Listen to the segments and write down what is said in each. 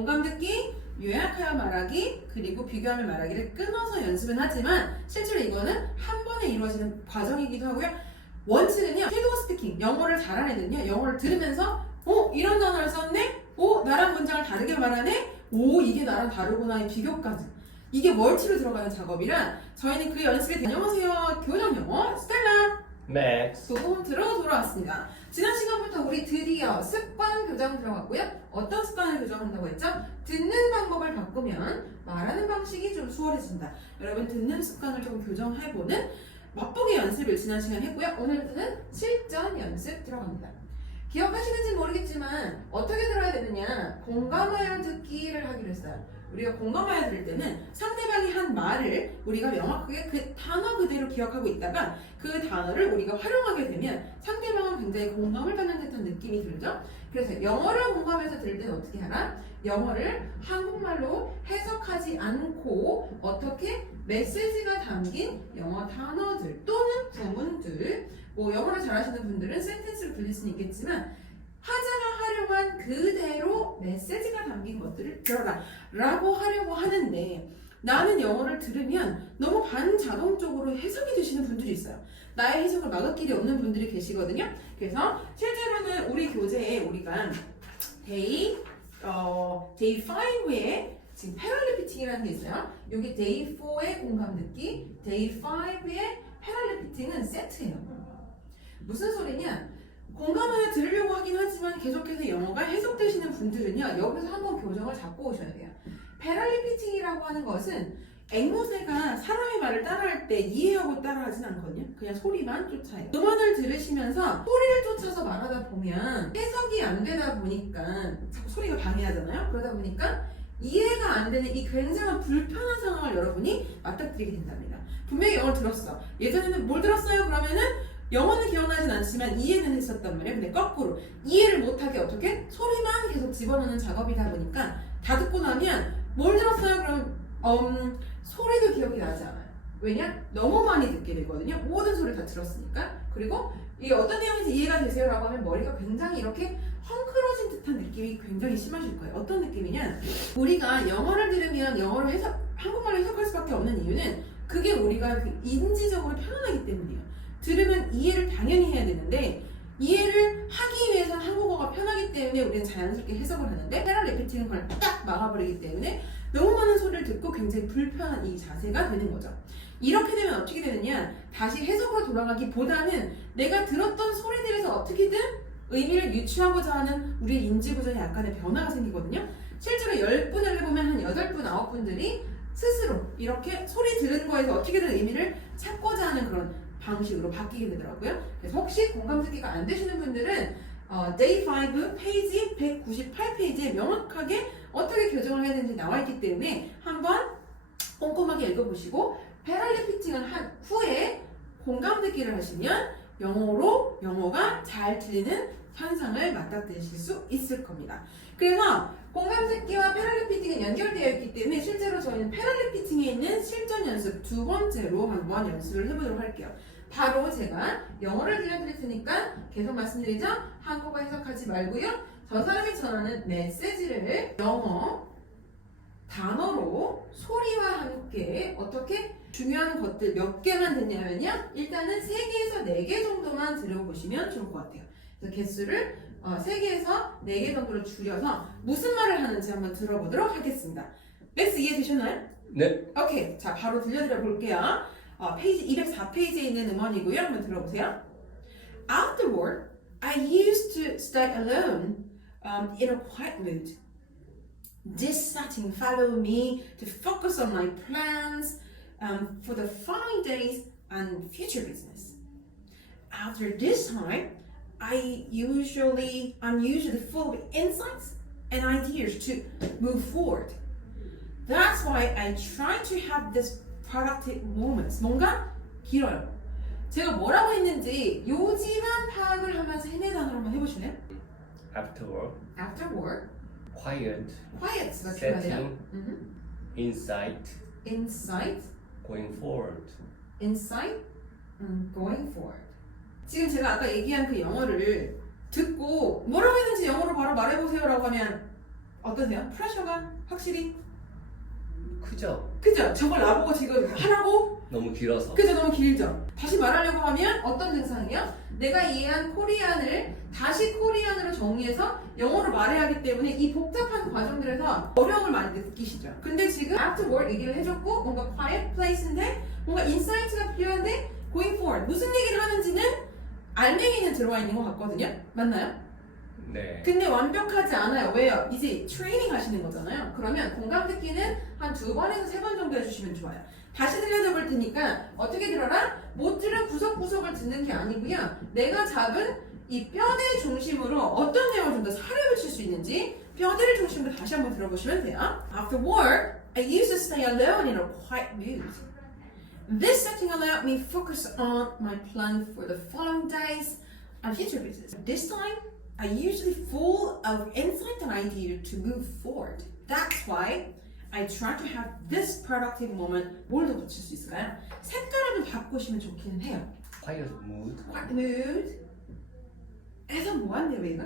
공감 듣기, 요약하여 말하기, 그리고 비교하며 말하기를 끊어서 연습은 하지만 실제로 이거는 한 번에 이루어지는 과정이기도 하고요. 원칙은요, 섀도우 스피킹, 영어를 잘하는 애는요, 영어를 들으면서 이런 단어를 썼네? 나랑 문장을 다르게 말하네? 이게 나랑 다르구나의 비교까지. 이게 멀티로 들어가는 작업이라 저희는 그 연습에 안녕하세요, 교정 영어 스텔라 맥스 조금 돌아왔습니다. 지난 시간부터 우리 드디어 습관 교정 들어갔고요. 어떤 습관을 교정한다고 했죠? 듣는 방법을 바꾸면 말하는 방식이 좀 수월해진다. 여러분 듣는 습관을 좀 교정해보는 맛보기 연습을 지난 시간에 했고요. 오늘부터는 실전 연습 들어갑니다. 기억하시는지 모르겠지만 어떻게 들어야 되느냐, 공감하여 듣기를 하기로 했어요. 우리가 공감하여 들을 때는 상대방이 한 말을 우리가 명확하게 그 단어 그대로 기억하고 있다가 그 단어를 우리가 활용하게 되면 상대방은 굉장히 공감을 받는 듯한 느낌이 들죠. 그래서 영어를 공감해서 들을 때는 어떻게 하라? 영어를 한국말로 해석하지 않고 어떻게 메시지가 담긴 영어 단어들 또는 구문들, 영어를 잘하시는 분들은 센텐스로 들릴 수는 있겠지만 하자가 활용한 그대로 메시지가 담긴 것들을 들어라 라고 하려고 하는데, 나는 영어를 들으면 너무 반자동적으로 해석이 되시는 분들이 있어요. 나의 해석을 막을 길이 없는 분들이 계시거든요. 그래서 실제로는 우리 교재에 우리가 Day 5에 지금 패럴리피팅이라는 게 있어요. 여기 Day 4의 공감 듣기, Day 5의 패럴리피팅은 세트예요. 무슨 소리냐? 공감하여 들으려고 하긴 하지만 계속해서 영어가 해석되시는 분들은요, 여기서 한번 교정을 잡고 오셔야 돼요. 패럴리피팅이라고 하는 것은 앵무새가 사람의 말을 따라할 때 이해하고 따라하진 않거든요. 그냥 소리만 쫓아요. 음원을 들으시면서 소리를 쫓아서 말하다 보면 해석이 안 되다 보니까 자꾸 소리가 방해하잖아요. 그러다 보니까 이해가 안 되는 이 굉장한 불편한 상황을 여러분이 맞닥뜨리게 된답니다. 분명히 영어를 들었어. 예전에는 뭘 들었어요? 그러면은 영어는 기억나진 않지만 이해는 했었단 말이에요. 근데 거꾸로 이해를 못하게 어떻게? 소리만 계속 집어넣는 작업이다 보니까 다 듣고 나면 뭘 들었어요? 그럼 소리도 기억이 나지 않아요. 왜냐? 너무 많이 듣게 되거든요. 모든 소리를 다 들었으니까. 그리고 이게 어떤 내용인지 이해가 되세요? 라고 하면 머리가 굉장히 이렇게 헝클어진 듯한 느낌이 굉장히 심하실 거예요. 어떤 느낌이냐? 우리가 영어를 들으면 영어를 한국말로 해석할 수밖에 없는 이유는 그게 우리가 인지적으로 편안하기 때문이에요. 들으면 이해를 당연히 해야 되는데 이해를 하기 위해서는 한국어가 편하기 때문에 우리는 자연스럽게 해석을 하는데 패럴리피팅은 그걸 딱 막아버리기 때문에 너무 많은 소리를 듣고 굉장히 불편한 이 자세가 되는 거죠. 이렇게 되면 어떻게 되느냐, 다시 해석으로 돌아가기보다는 내가 들었던 소리들에서 어떻게든 의미를 유추하고자 하는 우리의 인지구조에 약간의 변화가 생기거든요. 실제로 10분을 해보면 한 8분, 9분들이 스스로 이렇게 소리 들은 거에서 어떻게든 의미를 찾고자 하는 그런 방식으로 바뀌게 되더라고요. 그래서 혹시 공감 듣기가 안 되시는 분들은 Day 5 페이지 198페이지에 명확하게 어떻게 교정을 해야 되는지 나와 있기 때문에 한번 꼼꼼하게 읽어보시고 패럴리피팅을 한 후에 공감 듣기를 하시면 영어가 잘 들리는 현상을 맞닥뜨리실 수 있을 겁니다. 그래서 공감 듣기와 패럴리피팅은 연결되어 있기 때문에 실제로 저희는 패럴리피팅에 있는 실전 연습 두 번째로 한번 연습을 해보도록 할게요. 바로 제가 영어를 들려드릴 테니까 계속 말씀드리죠. 한국어 해석하지 말고요. 저 사람이 전하는 메시지를 영어 단어로 소리와 함께 어떻게 중요한 것들 몇 개만 듣냐면요. 일단은 3개에서 4개 정도만 들어보시면 좋을 것 같아요. 그래서 개수를 3개에서 4개 정도로 줄여서 무슨 말을 하는지 한번 들어보도록 하겠습니다. 맥스 이해되셨나요? 네. 오케이. 자, 바로 들려드려 볼게요. 페이지 204페이지에 있는 음원이고요. 한번 들어보세요. Afterward, I used to stay alone in a quiet mood. This setting followed me to focus on my plans for the following days and future business. After this time, I'm usually full of insights and ideas to move forward. That's why I try to have this productive moments. 뭔가 길어요. 제가 뭐라고 했는지 요지만 파악을 하면서 해내 단어로 한번 해보실래요? Afterward, Afterward, quiet가 필요하대요. insight, going forward. Going forward. 지금 제가 아까 얘기한 그 영어를 듣고 뭐라고 했는지 영어로 바로 말해보세요 라고 하면 어떠세요? 프레셔가 확실히 크죠? 그죠? 저걸 나보고 지금 하라고? 너무 길어서. 그죠? 너무 길죠? 다시 말하려고 하면 어떤 증상이요? 내가 이해한 코리안을 다시 코리안으로 정리해서 영어로 말해야 하기 때문에 이 복잡한 과정들에서 어려움을 많이 느끼시죠? 근데 지금 afterward 얘기를 해줬고 뭔가 quiet place인데 뭔가 insight가 필요한데 going forward 무슨 얘기를 하는지는 알맹이는 들어와 있는 것 같거든요? 맞나요? 네. 근데 완벽하지 않아요. 왜요? 이제 트레이닝 하시는 거잖아요. 그러면 공감 듣기는 한 2번에서 3번 정도 해주시면 좋아요. 다시 들려드릴 테니까 어떻게 들어라? 못 들은 구석구석을 듣는 게 아니고요. 내가 잡은 이 뼈대 중심으로 어떤 내용을 좀 더 사려를 칠 수 있는지 뼈대를 중심으로 다시 한번 들어보시면 돼요. After work, I used to stay alone in a quiet mood. This setting allowed me focus on my plan for the following days and future business. This time, I usually full of insight and idea to move forward. That's why I try to have this productive moment. 뭘 더 붙일 수 있을까요? 색깔을 좀 바꾸시면 좋기는 해요. Quiet mood. Quiet mood. 에서 뭐한대요, 얘가?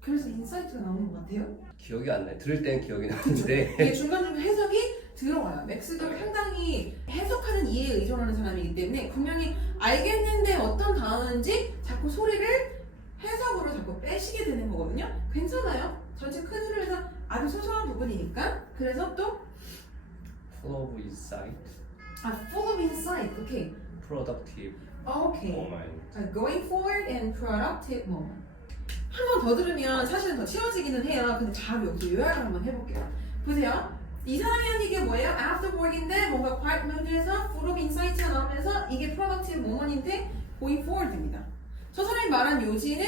그래서 인사이트가 나오는 것 같아요. 기억이 안 나요. 들을 땐 기억이 그쵸? 나는데. 이게 중간중간 해석이 들어가요. 맥스도 상당히 해석하는 이해에 의존하는 사람이기 때문에 분명히 알겠는데 어떤 단어인지 자꾸 소리를 해석으로 자꾸 빼시게 되는 거거든요. 괜찮아요. 전체 큰 흐름에서 아주 소소한 부분이니까. 그래서 또 Full of insight. full of insight. 오케이. Productive 오케이. moment. Going forward and productive moment. 한 번 더 들으면 사실은 더 채워지기는 해요. 근데 바로 여기 요약을 한번 해볼게요. 보세요. 이 사람이 한 이게 뭐예요? After work인데 뭔가 quiet mood에서 full of insight가 나오면서 이게 productive moment인데 going forward입니다. 저 사람이 말한 요지는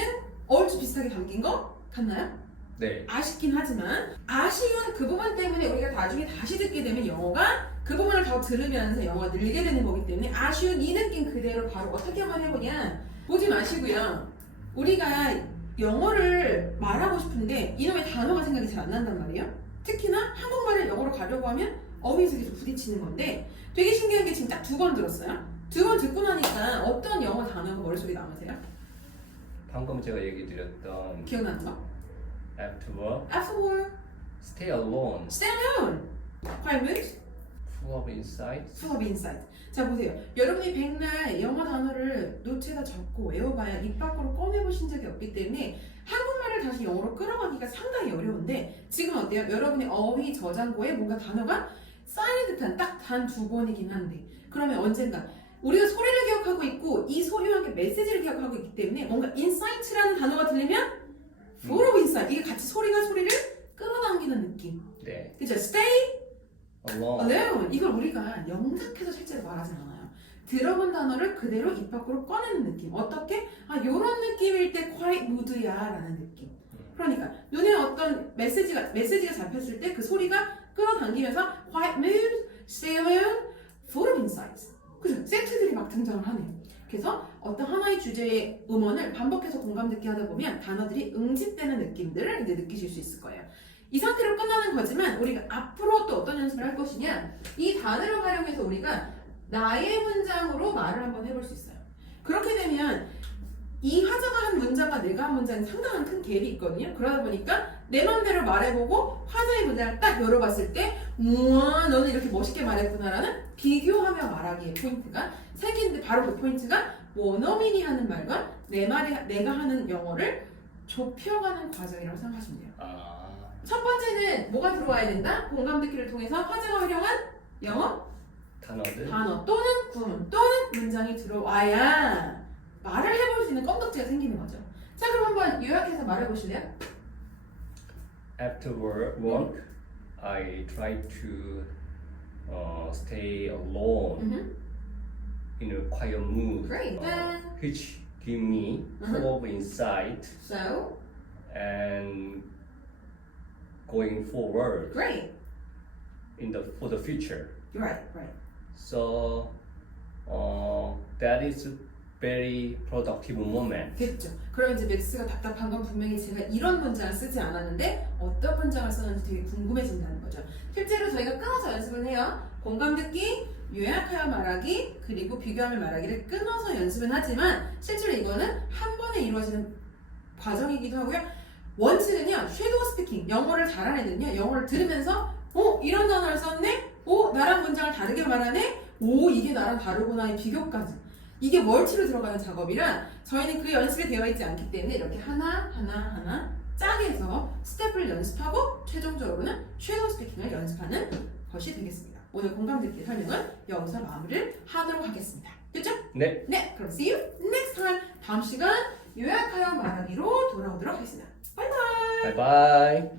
얼추 비슷하게 담긴 거 같나요? 네. 아쉽긴 하지만 아쉬운 그 부분 때문에 우리가 나중에 다시 듣게 되면 영어가 그 부분을 더 들으면서 영어가 늘게 되는 거기 때문에 아쉬운 이 느낌 그대로 바로 어떻게 한번 해보냐 보지 마시고요. 우리가 영어를 말하고 싶은데 이놈의 단어가 생각이 잘 안 난단 말이에요. 특히나 한국말을 영어로 가려고 하면 어휘에서 계속 부딪히는 건데 되게 신기한 게 지금 딱 2번 들었어요. 2번 듣고 나니까 어떤 영어 단어가 머릿속에 남으세요? 방금 제가 얘기 드렸던 기억나는 거? after work, After work, stay alone, stay alone, quiet mood, full of insight. full of insight. 자 보세요. 여러분이 백날 영어 단어를 노트에다 적고 외워봐야 입 밖으로 꺼내보신 적이 없기 때문에 한국말을 다시 영어로 끌어가기가 상당히 어려운데 지금 어때요? 여러분의 어휘 저장고에 뭔가 단어가 쌓이는 듯한 딱 단 2번이긴 한데 그러면 언젠가 우리가 소리를 기억하고 있고 이 소리와 함께 메시지를 기억하고 있기 때문에 뭔가 insight라는 단어가 들리면 full of insight 이게 같이 소리가 소리를 끌어당기는 느낌. 네. 그죠? Stay alone. alone 이걸 우리가 영작해서 실제로 말하지 않아요. 들어본 단어를 그대로 입 밖으로 꺼내는 느낌. 어떻게? 아 요런 느낌일 때 quiet mood야 라는 느낌. 그러니까 눈에 어떤 메시지가 잡혔을 때 그 소리가 끌어당기면서 quiet mood, stay alone, full of insights. 그죠? 세트들이 막 등장을 하네요. 그래서 어떤 하나의 주제의 음원을 반복해서 공감 듣기 하다 보면 단어들이 응집되는 느낌들을 이제 느끼실 수 있을 거예요. 이 상태로 끝나는 거지만 우리가 앞으로 또 어떤 연습을 할 것이냐 이 단어를 활용해서 우리가 나의 문장으로 말을 한번 해볼 수 있어요. 그렇게 되면 이 화자가 한 문장과 내가 한 문장이 상당한 큰 갭이 있거든요. 그러다 보니까 내 맘대로 말해보고 화자의 문장을 딱 열어봤을 때 우와 너는 이렇게 멋있게 말했구나라는 비교하며 말하기의 포인트가 생기는데 바로 그 포인트가 원어민이 하는 말과 내가 하는 영어를 좁혀가는 과정이라고 생각하시면 돼요. 아, 첫 번째는 뭐가 들어와야 된다? 공감 듣기를 통해서 화자가 활용한 영어 단어들. 단어 또는 구문 또는 문장이 들어와야 말을 해볼 수 있는 건덕지가 생기는 거죠. 자 그럼 한번 요약해서 말해보실래요? After work, I try to stay alone in a quiet mood, Great. which give me full of insight So, and going forward great. for the future. Right. So that is a very productive moment. 됐죠. 그럼 이제 맥스가 답답한 건 분명히 제가 이런 문장을 쓰지 않았는데 어떤 문장을 썼는지 되게 궁금해진다는 거죠. 실제로 저희가 끊어서 연습을 해요. 공감 듣기, 요약하여 말하기, 그리고 비교하며 말하기를 끊어서 연습은 하지만 실제로 이거는 한 번에 이루어지는 과정이기도 하고요. 원칙은요, 섀도우 스피킹, 영어를 잘하는 애들은요, 영어를 들으면서, 이런 단어를 썼네? 나랑 문장을 다르게 말하네? 이게 나랑 다르구나, 이 비교까지. 이게 멀티로 들어가는 작업이라 저희는 그 연습이 되어 있지 않기 때문에 이렇게 하나 짜게 해서 스텝을 연습하고 최종적으로는 섀도우 스피킹을 연습하는 것이 되겠습니다. 오늘 공감 듣기 설명은 여기서 마무리를 하도록 하겠습니다. 됐죠? 네. 네, 그럼 see you next time. 다음 시간 요약하여 말하기로 돌아오도록 하겠습니다. 바이바이. 바이바이.